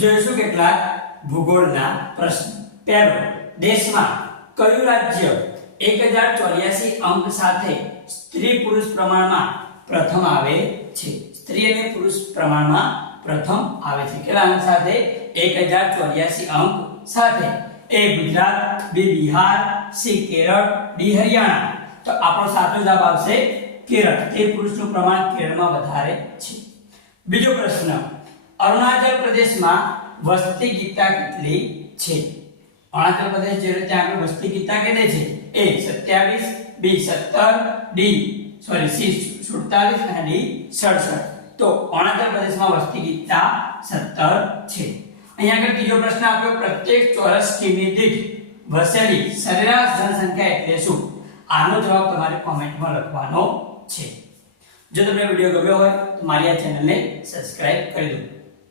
જોઈશું કેટલાક ભૂગોળના પ્રશ્ન. પહેલો, દેશમાં કયું રાજ્ય 1084 અંક સાથે સ્ત્રી પુરુષ પ્રમાણમાં પ્રથમ આવે છે? સ્ત્રી અને પુરુષ પ્રમાણમાં પ્રથમ આવે છે. કેટલા અંક સાથે? 1084 અંક સાથે. એ ગુજરાત, બી બિહાર, સી કેરળ, ડી હરિયાણા. તો આપણો સાચો જવાબ આવશે કેરળ. સ્ત્રી પુરુષનું પ્રમાણ કેરળમાં વધારે છે. બીજો પ્રશ્ન, અરુણાચલ પ્રદેશમાં વસ્તી ગીતા કેટલી છે? અરુણાચલ પ્રદેશ જે રીતે આગળ વસ્તી ગીતા કેટલી છે? એ 27, બી 17, સી 47 અને ડી 67. તો અરુણાચલ પ્રદેશમાં વસ્તી ગીતા 17 છે. અહીંયા આગળ ત્રીજો પ્રશ્ન આપ્યો, પ્રત્યેક ચોરસ કિમી દીઠ વસેલી સરેરાશ જનસંખ્યા એટલે શું? આનો જવાબ તમારે કોમેન્ટમાં લખવાનો છે. જો તમને વિડિયો ગમ્યો હોય તો મારી આ ચેનલને સબસ્ક્રાઇબ કરી દો.